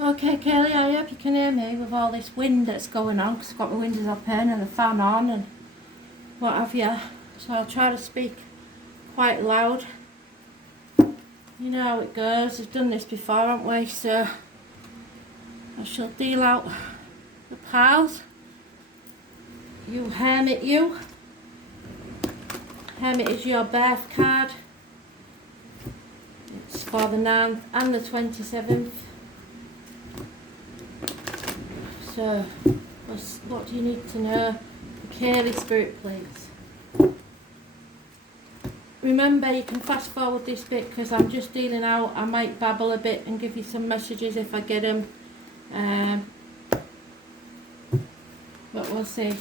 Okay, Kelly, I hope you can hear me with all this wind that's going on, because I've got my windows open and the fan on and what have you. So I'll try to speak quite loud. You know how it goes, we've done this before, haven't we? So I shall deal out the piles. You hermit, you. Hermit is your birth card. It's for the 9th and the 27th. So, what do you need to know? Kaylee Spirit, please. Remember, you can fast forward this bit because I'm just dealing out. I might babble a bit and give you some messages if I get them. But we'll see.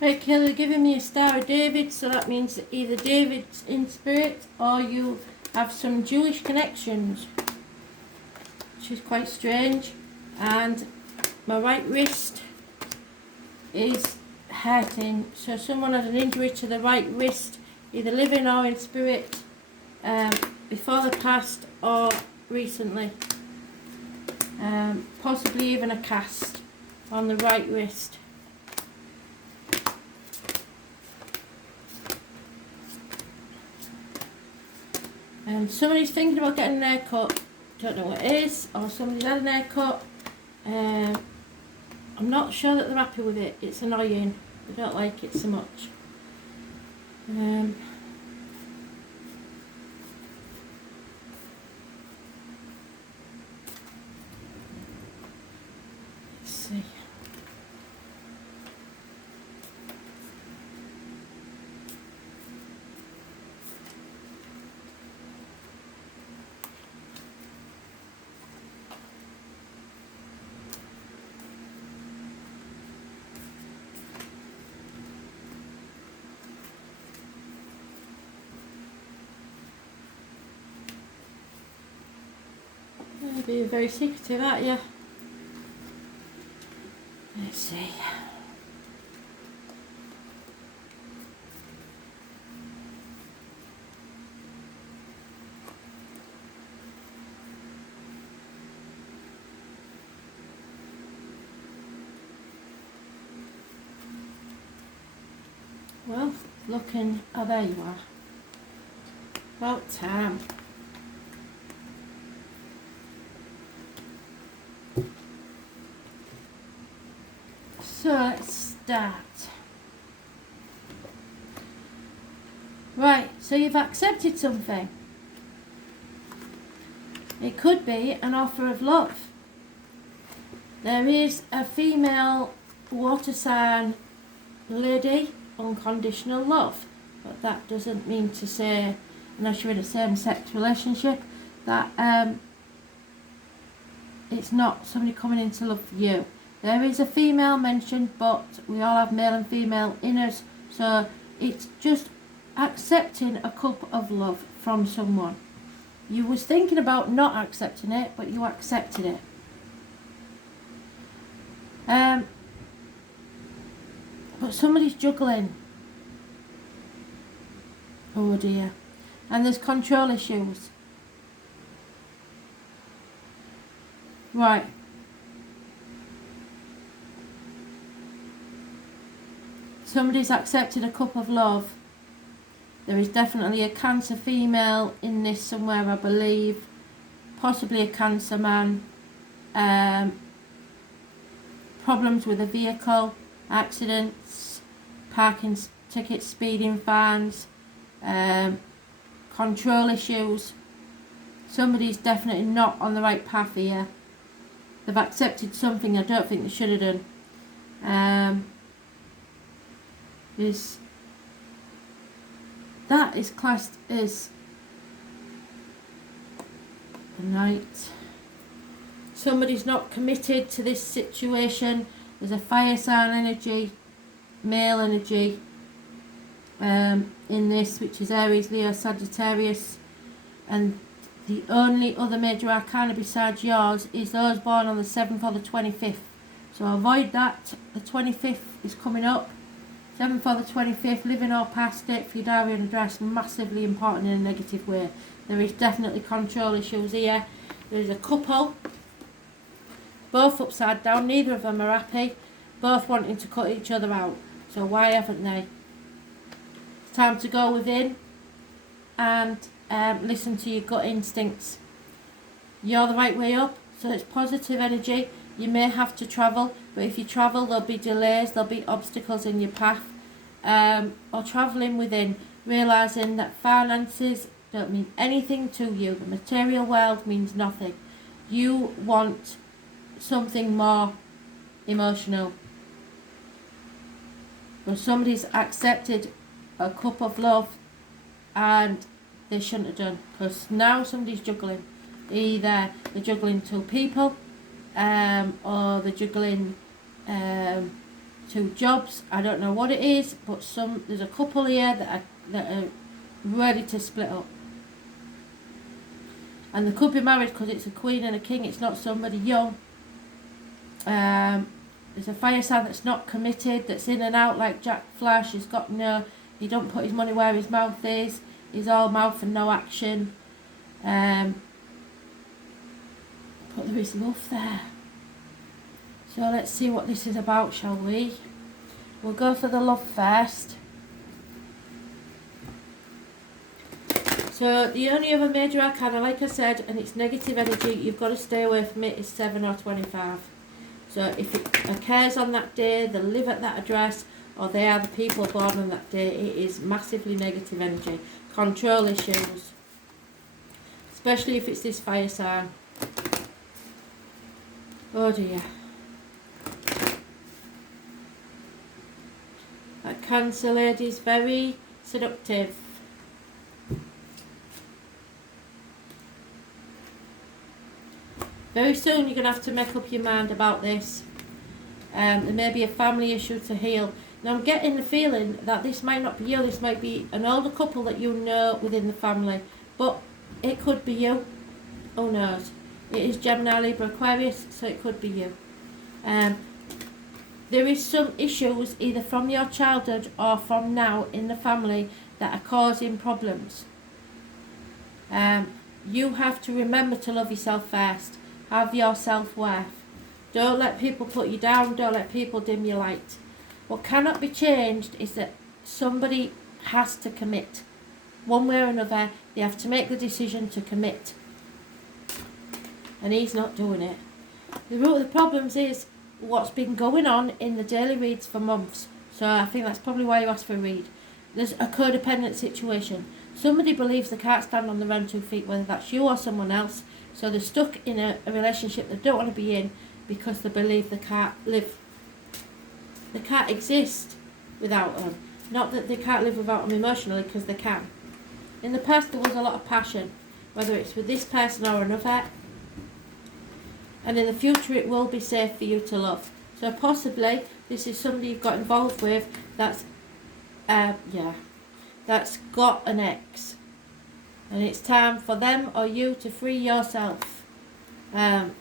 Right, Kelly, giving me a Star of David, so that means that either David's in spirit or you have some Jewish connections, which is quite strange. And my right wrist is hurting, so someone had an injury to the right wrist, either living or in spirit, before the past or recently. Possibly even a cast on the right wrist. And somebody's thinking about getting an haircut, don't know what it is, or somebody's had an haircut. I'm not sure that they're happy with it. It's annoying. They don't like it so much. Let's see. You're being very secretive, aren't you? Let's see. Well, looking, oh there you are. About time. So let's start. Right, so you've accepted something. It could be an offer of love. There is a female water sign lady, unconditional love, but that doesn't mean to say, unless you're in a same-sex relationship, that it's not somebody coming in to love you. There is a female mentioned, but we all have male and female in us, so it's just accepting a cup of love from someone. You was thinking about not accepting it, but you accepted it. But somebody's juggling. Oh dear. And there's control issues. Right. Somebody's accepted a cup of love. There is definitely a Cancer female in this somewhere, I believe. Possibly a Cancer man. Problems with a vehicle, accidents, parking tickets, speeding fines, control issues. Somebody's definitely not on the right path here. They've accepted something I don't think they should have done. That is classed as a Knight. Somebody's not committed to this situation. There's a fire sign energy, male energy in this, which is Aries, Leo, Sagittarius, and the only other major arcana besides yours is those born on the 7th or the 25th. So avoid that. The 25th is coming up. 7th or the 25th, living or past it for your diary and address, massively important in a negative way. There is definitely control issues here. There is a couple, both upside down, neither of them are happy, both wanting to cut each other out. So why haven't they? It's time to go within and listen to your gut instincts. You're the right way up, so it's positive energy. You may have to travel, but if you travel there'll be delays, there'll be obstacles in your path. Or travelling within, realising that finances don't mean anything to you. The material world means nothing. You want something more emotional. But somebody's accepted a cup of love and they shouldn't have done, because now somebody's juggling. Either they're juggling two people or they're juggling two jobs. I don't know what it is, but there's a couple here that are ready to split up. And they could be married because it's a queen and a king. It's not somebody young. There's a fire sign that's not committed, that's in and out like Jack Flash. He don't put his money where his mouth is. He's all mouth and no action. But there is love there. So let's see what this is about, shall we? We'll go for the love first. So the only other major arcana, like I said, and it's negative energy, you've got to stay away from it, is 7 or 25. So if it occurs on that day, they live at that address, or they are the people born on that day, it is massively negative energy. Control issues. Especially if it's this fire sign. Oh dear. That Cancer lady is very seductive. Very soon you're going to have to make up your mind about this. There may be a family issue to heal. Now I'm getting the feeling that this might not be you, this might be an older couple that you know within the family. But it could be you. Who knows? It is Gemini, Libra, Aquarius, so it could be you. There is some issues either from your childhood or from now in the family that are causing problems. You have to remember to love yourself first. Have your self-worth. Don't let people put you down. Don't let people dim your light. What cannot be changed is that somebody has to commit. One way or another, they have to make the decision to commit. And he's not doing it. The root of the problems is what's been going on in the daily reads for months. So I think that's probably why you asked for a read. There's a codependent situation. Somebody believes they can't stand on their own 2 feet, whether that's you or someone else. So they're stuck in a relationship they don't want to be in because they believe they can't exist without them. Not that they can't live without them emotionally, because they can. In the past there was a lot of passion, whether it's with this person or another. And in the future it will be safe for you to love. So possibly this is somebody you've got involved with that's got an ex. And it's time for them or you to free yourself.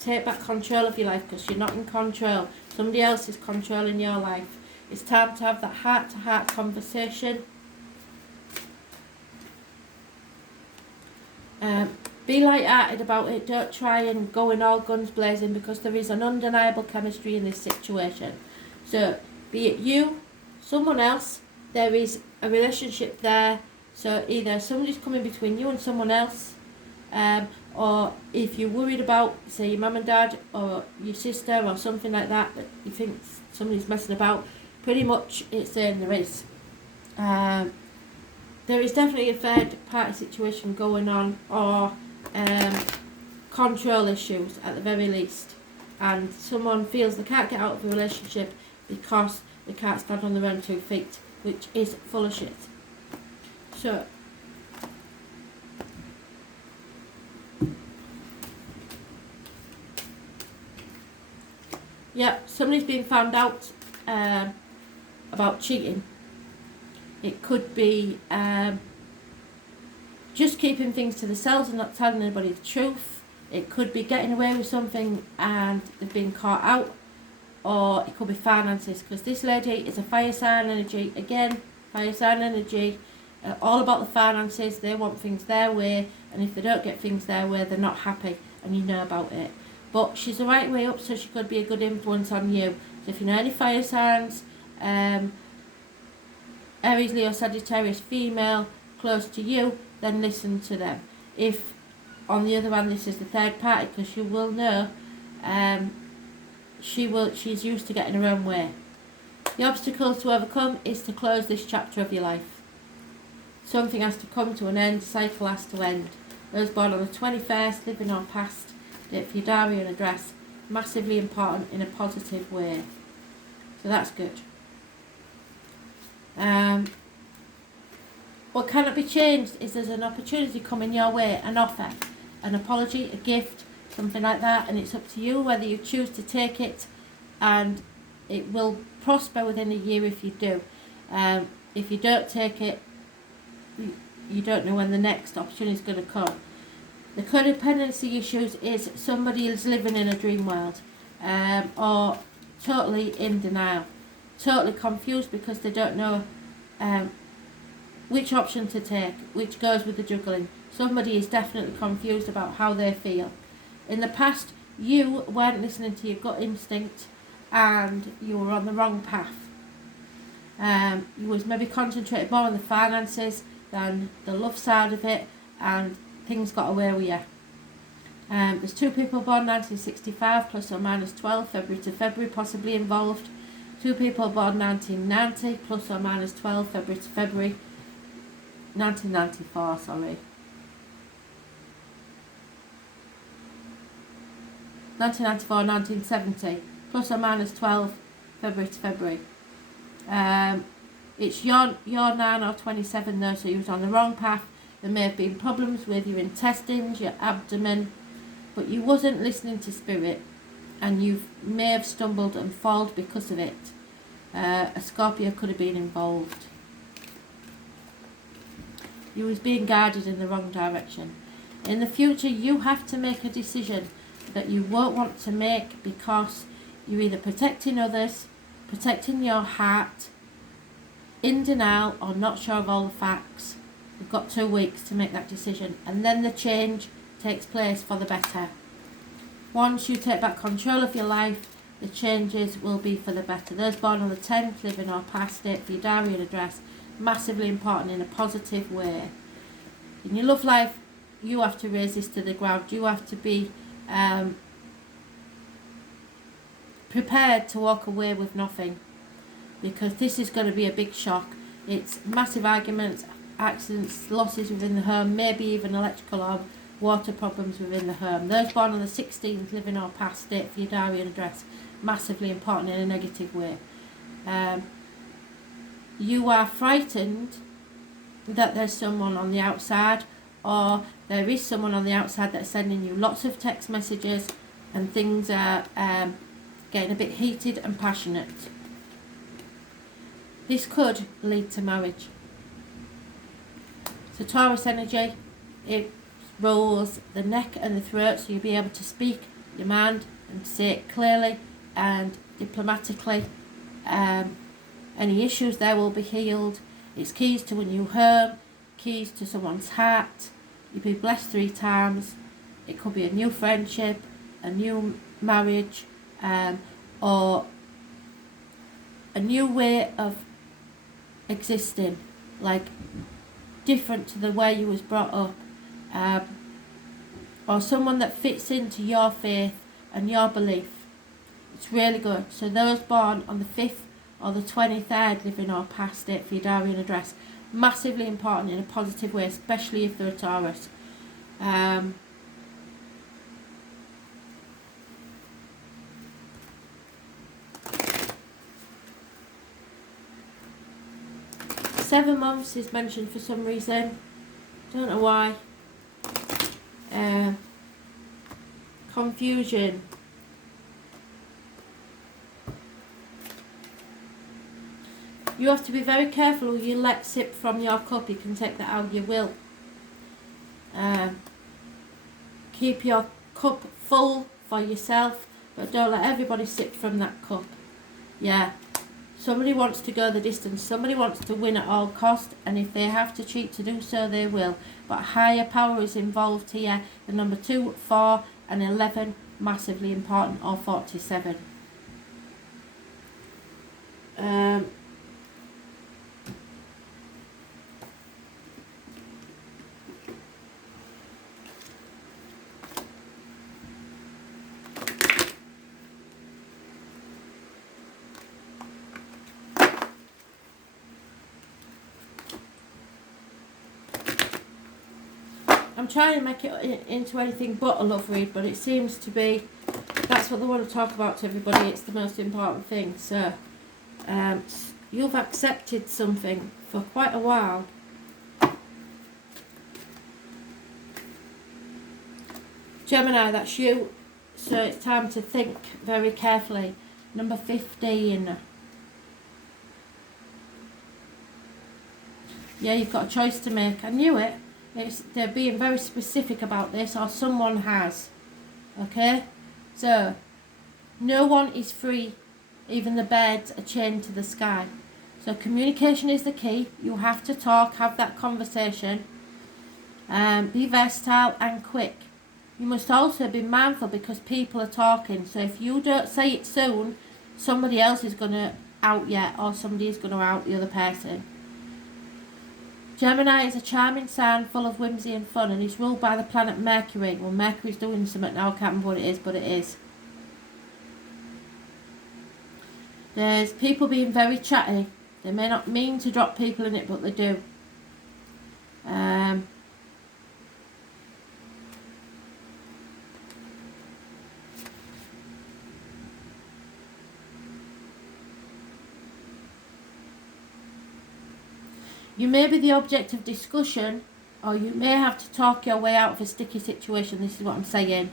Take back control of your life, because you're not in control. Somebody else is controlling your life. It's time to have that heart-to-heart conversation. Be light-hearted about it. Don't try and go in all guns blazing, because there is an undeniable chemistry in this situation. So be it you, someone else, there is a relationship there. So either somebody's coming between you and someone else, or if you're worried about, say, your mum and dad or your sister or something like that you think somebody's messing about, pretty much it's saying there is. There is definitely a third party situation going on, or control issues at the very least, and someone feels they can't get out of a relationship because they can't stand on their own 2 feet, which is full of shit. So yeah, somebody's been found out about cheating. It could be just keeping things to themselves and not telling anybody the truth. It could be getting away with something and they've been caught out. Or it could be finances, because this lady is a fire sign energy. Again, fire sign energy, all about the finances. They want things their way, and if they don't get things their way, they're not happy, and you know about it. But she's the right way up, so she could be a good influence on you. So if you know any fire signs, Aries, Leo, Sagittarius, female, close to you, then listen to them. If, on the other hand, this is the third party, because you will know, she's used to getting her own way. The obstacles to overcome is to close this chapter of your life. Something has to come to an end, cycle has to end. Those born on the 21st, living or past, date for your diary and address, massively important in a positive way. So that's good. What cannot be changed is there's an opportunity coming your way, an offer, an apology, a gift, something like that, and it's up to you whether you choose to take it, and it will prosper within a year if you do. If you don't take it, you don't know when the next opportunity is going to come. The codependency issues is somebody is living in a dream world, or totally in denial, totally confused because they don't know which option to take, which goes with the juggling. Somebody is definitely confused about how they feel. In the past, you weren't listening to your gut instinct and you were on the wrong path. You was maybe concentrated more on the finances than the love side of it, and things got away with you. There's 2 people born 1965 plus or minus 12, February to February, possibly involved. 2 people born 1990 plus or minus 12, February to February. 1994, sorry. 1994, 1970, plus or minus 12, February to February. It's your 9 or 27 though, so you was on the wrong path. There may have been problems with your intestines, your abdomen, but you wasn't listening to spirit, and you may have stumbled and fallen because of it. A Scorpio could have been involved. You was being guided in the wrong direction. In the future, you have to make a decision that you won't want to make, because you're either protecting others, protecting your heart, in denial, or not sure of all the facts. You've got 2 weeks to make that decision, and then the change takes place for the better. Once you take back control of your life, the changes will be for the better. Those born on the 10th, living or past, date for your diary and address, massively important in a positive way. In your love life, you have to raise this to the ground. You have to be prepared to walk away with nothing, because this is going to be a big shock. It's massive arguments, accidents, losses within the home, maybe even electrical or water problems within the home. Those born on the 16th, living or past, date for your diary and address, massively important in a negative way. You are frightened that there's someone on the outside, or there is someone on the outside that's sending you lots of text messages, and things are getting a bit heated and passionate. This could lead to marriage. So Taurus energy, it rolls the neck and the throat, so you'll be able to speak your mind and say it clearly and diplomatically. Any issues there will be healed. It's keys to a new home, keys to someone's heart. You'll be blessed 3 times. It could be a new friendship, a new marriage, or a new way of existing, like different to the way you was brought up, or someone that fits into your faith and your belief. It's really good. So those born on the 5th or the 23rd, living or past, date for your diary and address, massively important in a positive way, especially if they're a Taurus. 7 months is mentioned for some reason. Don't know why. Confusion. You have to be very careful who you let sip from your cup. You can take that how you will. Keep your cup full for yourself, but don't let everybody sip from that cup. Yeah. Somebody wants to go the distance. Somebody wants to win at all cost, and if they have to cheat to do so, they will. But higher power is involved here. The number 2, 4 and 11, massively important, or 47. I'm trying to make it into anything but a love read, but it seems to be, that's what they want to talk about to everybody. It's the most important thing. So, you've accepted something for quite a while. Gemini, that's you. So it's time to think very carefully. Number 15. Yeah, you've got a choice to make. I knew it. They're being very specific about this, or someone has. Okay? So, no one is free. Even the birds are chained to the sky. So communication is the key. You have to talk, have that conversation. Be versatile and quick. You must also be mindful because people are talking. So if you don't say it soon, somebody else is going to out you, or somebody is going to out the other person. Gemini is a charming sign full of whimsy and fun, and is ruled by the planet Mercury. Well, Mercury's doing something now, I can't remember what it is, but it is. There's people being very chatty. They may not mean to drop people in it, but they do. You may be the object of discussion, or you may have to talk your way out of a sticky situation. This is what I'm saying.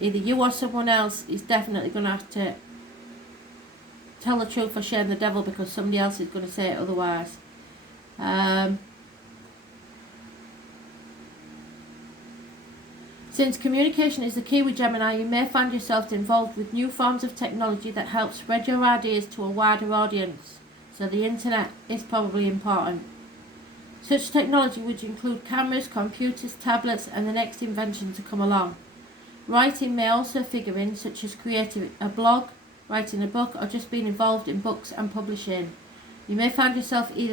Either you or someone else is definitely going to have to tell the truth or shame the devil, because somebody else is going to say it otherwise. Since communication is the key with Gemini, you may find yourself involved with new forms of technology that help spread your ideas to a wider audience. So the internet is probably important. Such technology would include cameras, computers, tablets, and the next invention to come along. Writing may also figure in, such as creating a blog, writing a book, or just being involved in books and publishing. You may find yourself either